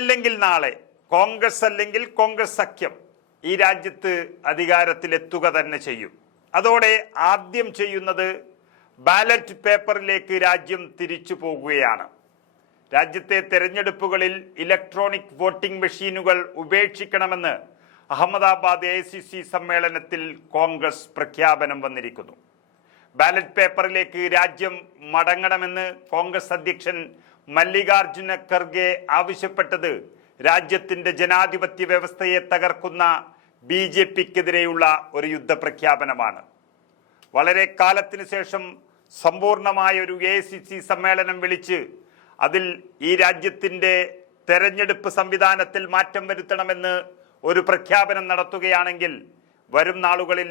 അല്ലെങ്കിൽ നാളെ കോൺഗ്രസ് അല്ലെങ്കിൽ കോൺഗ്രസ് സഖ്യം ഈ രാജ്യത്ത് അധികാരത്തിലെത്തുക തന്നെ ചെയ്യും. അതോടെ ആദ്യം ചെയ്യുന്നത് ബാലറ്റ് പേപ്പറിലേക്ക് രാജ്യം തിരിച്ചു പോകുകയാണ്. രാജ്യത്തെ തെരഞ്ഞെടുപ്പുകളിൽ ഇലക്ട്രോണിക് വോട്ടിംഗ് മെഷീനുകൾ ഉപേക്ഷിക്കണമെന്ന് അഹമ്മദാബാദ് എ സി സി സമ്മേളനത്തിൽ കോൺഗ്രസ് പ്രഖ്യാപനം വന്നിരിക്കുന്നു. ബാലറ്റ് പേപ്പറിലേക്ക് രാജ്യം മടങ്ങണമെന്ന് കോൺഗ്രസ് അധ്യക്ഷൻ മല്ലികാർജുന ഖർഗെ ആവശ്യപ്പെട്ടത് രാജ്യത്തിന്റെ ജനാധിപത്യ വ്യവസ്ഥയെ തകർക്കുന്ന ബി ജെ പിക്കെതിരെയുള്ള ഒരു യുദ്ധപ്രഖ്യാപനമാണ്. വളരെ കാലത്തിന് ശേഷം സമ്പൂർണമായ ഒരു എ സി സി സമ്മേളനം വിളിച്ച് അതിൽ ഈ രാജ്യത്തിന്റെ തെരഞ്ഞെടുപ്പ് സംവിധാനത്തിൽ മാറ്റം വരുത്തണമെന്ന് ഒരു പ്രഖ്യാപനം നടത്തുകയാണെങ്കിൽ വരും നാളുകളിൽ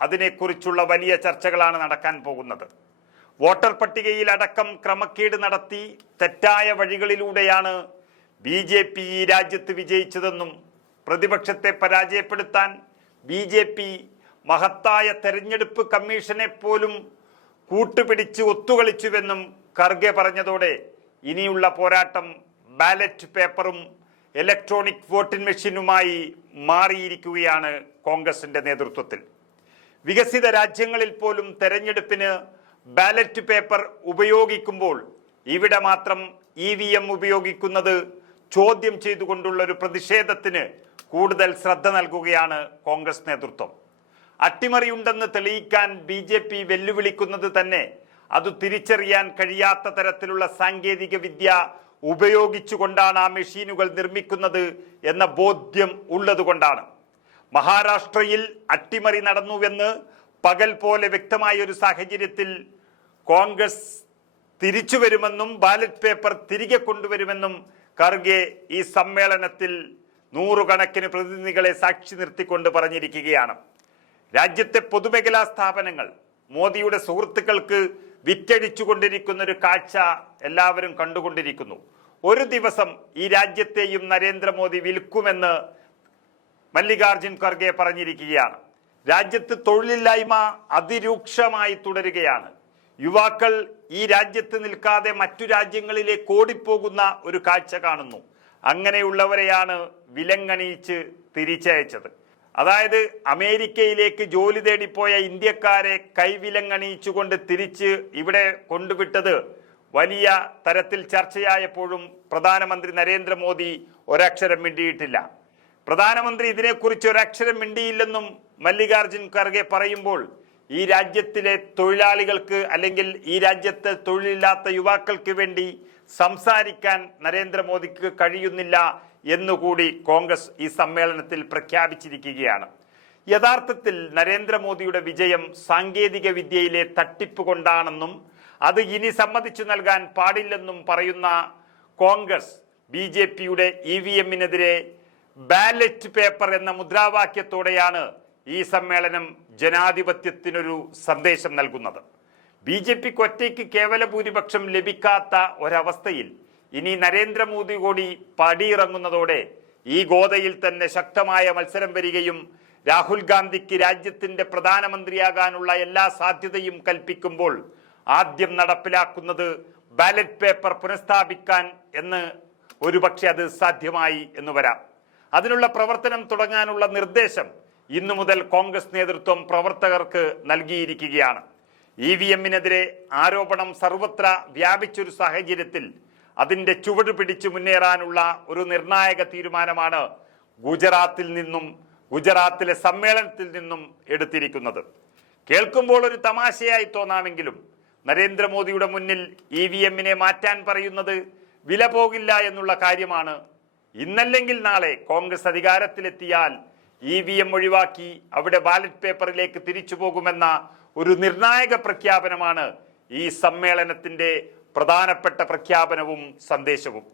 അതിനെക്കുറിച്ചുള്ള വലിയ ചർച്ചകളാണ് നടക്കാൻ പോകുന്നത്. വോട്ടർ പട്ടികയിൽ അടക്കം ക്രമക്കേട് നടത്തി തെറ്റായ വഴികളിലൂടെയാണ് ബി ജെ പി ഈ രാജ്യത്ത് വിജയിച്ചതെന്നും പ്രതിപക്ഷത്തെ പരാജയപ്പെടുത്താൻ ബി ജെ പി മഹത്തായ തെരഞ്ഞെടുപ്പ് കമ്മീഷനെ പോലും കൂട്ടുപിടിച്ച് ഒത്തുകളിച്ചുവെന്നും ഖർഗെ പറഞ്ഞതോടെ ഇനിയുള്ള പോരാട്ടം ബാലറ്റ് പേപ്പറും ഇലക്ട്രോണിക് വോട്ടിംഗ് മെഷീനുമായി മാറിയിരിക്കുകയാണ് കോൺഗ്രസിന്റെ നേതൃത്വത്തിൽ. വികസിത രാജ്യങ്ങളിൽ പോലും തെരഞ്ഞെടുപ്പിന് ബാലറ്റ് പേപ്പർ ഉപയോഗിക്കുമ്പോൾ ഇവിടെ മാത്രം ഇ വി എം ഉപയോഗിക്കുന്നത് ചോദ്യം ചെയ്തുകൊണ്ടുള്ള ഒരു പ്രതിഷേധത്തിന് കൂടുതൽ ശ്രദ്ധ നൽകുകയാണ് കോൺഗ്രസ് നേതൃത്വം. അട്ടിമറിയുണ്ടെന്ന് തെളിയിക്കാൻ ബി ജെ പി വെല്ലുവിളിക്കുന്നത് തന്നെ അത് തിരിച്ചറിയാൻ കഴിയാത്ത തരത്തിലുള്ള സാങ്കേതിക വിദ്യ ഉപയോഗിച്ചുകൊണ്ടാണ് ആ മെഷീനുകൾ നിർമ്മിക്കുന്നത് എന്ന ബോധ്യം ഉള്ളതുകൊണ്ടാണ്. മഹാരാഷ്ട്രയിൽ അട്ടിമറി നടന്നുവെന്ന് പകൽ പോലെ വ്യക്തമായ ഒരു സാഹചര്യത്തിൽ കോൺഗ്രസ് തിരിച്ചു വരുമെന്നും ബാലറ്റ് പേപ്പർ തിരികെ കൊണ്ടുവരുമെന്നും ഖർഗെ ഈ സമ്മേളനത്തിൽ നൂറുകണക്കിന് പ്രതിനിധികളെ സാക്ഷി നിർത്തിക്കൊണ്ട് പറഞ്ഞിരിക്കുകയാണ്. രാജ്യത്തെ പൊതുമേഖലാ സ്ഥാപനങ്ങൾ മോദിയുടെ സുഹൃത്തുക്കൾക്ക് വിറ്റഴിച്ചുകൊണ്ടിരിക്കുന്ന ഒരു കാഴ്ച എല്ലാവരും കണ്ടുകൊണ്ടിരിക്കുന്നു. ഒരു ദിവസം ഈ രാജ്യത്തെയും നരേന്ദ്രമോദി വിൽക്കുമെന്ന് മല്ലികാർജുൻ ഖർഗെ പറഞ്ഞിരിക്കുകയാണ്. രാജ്യത്ത് തൊഴിലില്ലായ്മ അതിരൂക്ഷമായി തുടരുകയാണ്. യുവാക്കൾ ഈ രാജ്യത്ത് നിൽക്കാതെ മറ്റു രാജ്യങ്ങളിലേക്ക് ഓടിപ്പോകുന്ന ഒരു കാഴ്ച കാണുന്നു. അങ്ങനെയുള്ളവരെയാണ് വിലങ്ങണിയിച്ച് തിരിച്ചയച്ചത്. അതായത് അമേരിക്കയിലേക്ക് ജോലി തേടിപ്പോയ ഇന്ത്യക്കാരെ കൈവിലങ്ങണിയിച്ചുകൊണ്ട് തിരിച്ച് ഇവിടെ കൊണ്ടുവിട്ടത് വലിയ തരത്തിൽ ചർച്ചയായപ്പോഴും പ്രധാനമന്ത്രി നരേന്ദ്രമോദി ഒരക്ഷരം മിണ്ടിയിട്ടില്ല. പ്രധാനമന്ത്രി ഇതിനെക്കുറിച്ച് ഒരക്ഷരം മിണ്ടിയില്ലെന്നും മല്ലികാർജുൻ ഖർഗെ പറയുമ്പോൾ ഈ രാജ്യത്തിലെ തൊഴിലാളികൾക്ക് അല്ലെങ്കിൽ ഈ രാജ്യത്തെ തൊഴിലില്ലാത്ത യുവാക്കൾക്ക് വേണ്ടി സംസാരിക്കാൻ നരേന്ദ്രമോദിക്ക് കഴിയുന്നില്ല എന്നുകൂടി കോൺഗ്രസ് ഈ സമ്മേളനത്തിൽ പ്രഖ്യാപിച്ചിരിക്കുകയാണ്. യഥാർത്ഥത്തിൽ നരേന്ദ്രമോദിയുടെ വിജയം സാങ്കേതിക വിദ്യയിലെ തട്ടിപ്പ് കൊണ്ടാണെന്നും അത് ഇനി സമ്മതിച്ചു നൽകാൻ പാടില്ലെന്നും പറയുന്ന കോൺഗ്രസ് ബി ജെ പിയുടെ ഇ വി എമ്മിനെതിരെ ബാലറ്റ് പേപ്പർ എന്ന മുദ്രാവാക്യത്തോടെയാണ് ഈ സമ്മേളനം ജനാധിപത്യത്തിനൊരു സന്ദേശം നൽകുന്നത്. ബി ജെ പിക്ക് ഒറ്റയ്ക്ക് കേവല ഭൂരിപക്ഷം ലഭിക്കാത്ത ഒരവസ്ഥയിൽ ഇനി നരേന്ദ്രമോദി കൂടി പടിയിറങ്ങുന്നതോടെ ഈ ഗോതയിൽ തന്നെ ശക്തമായ മത്സരം വരികയും രാഹുൽ ഗാന്ധിക്ക് രാജ്യത്തിന്റെ പ്രധാനമന്ത്രിയാകാനുള്ള എല്ലാ സാധ്യതയും കൽപ്പിക്കുമ്പോൾ ആദ്യം നടപ്പിലാക്കുന്നത് ബാലറ്റ് പേപ്പർ പുനഃസ്ഥാപിക്കാൻ എന്ന് ഒരുപക്ഷെ അത് സാധ്യമായി എന്ന് വരാം. അതിനുള്ള പ്രവർത്തനം തുടങ്ങാനുള്ള നിർദ്ദേശം ഇന്നു മുതൽ കോൺഗ്രസ് നേതൃത്വം പ്രവർത്തകർക്ക് നൽകിയിരിക്കുകയാണ്. ഇ വി എമ്മിനെതിരെ ആരോപണം സർവത്ര വ്യാപിച്ചൊരു സാഹചര്യത്തിൽ അതിന്റെ ചുവട് പിടിച്ചു മുന്നേറാനുള്ള ഒരു നിർണായക തീരുമാനമാണ് ഗുജറാത്തിൽ നിന്നും ഗുജറാത്തിലെ സമ്മേളനത്തിൽ നിന്നും എടുത്തിരിക്കുന്നത്. കേൾക്കുമ്പോൾ ഒരു തമാശയായി തോന്നാമെങ്കിലും നരേന്ദ്രമോദിയുടെ മുന്നിൽ ഇ വി എമ്മിനെ മാറ്റാൻ പറയുന്നത് വില പോകില്ല എന്നുള്ള കാര്യമാണ്. ഇന്നല്ലെങ്കിൽ നാളെ കോൺഗ്രസ് അധികാരത്തിലെത്തിയാൽ ഇ വി എം ഒഴിവാക്കി അവിടെ ബാലറ്റ് പേപ്പറിലേക്ക് തിരിച്ചു പോകുമെന്ന ഒരു നിർണായക പ്രഖ്യാപനമാണ് ഈ സമ്മേളനത്തിന്റെ പ്രധാനപ്പെട്ട പ്രഖ്യാപനവും സന്ദേശവും.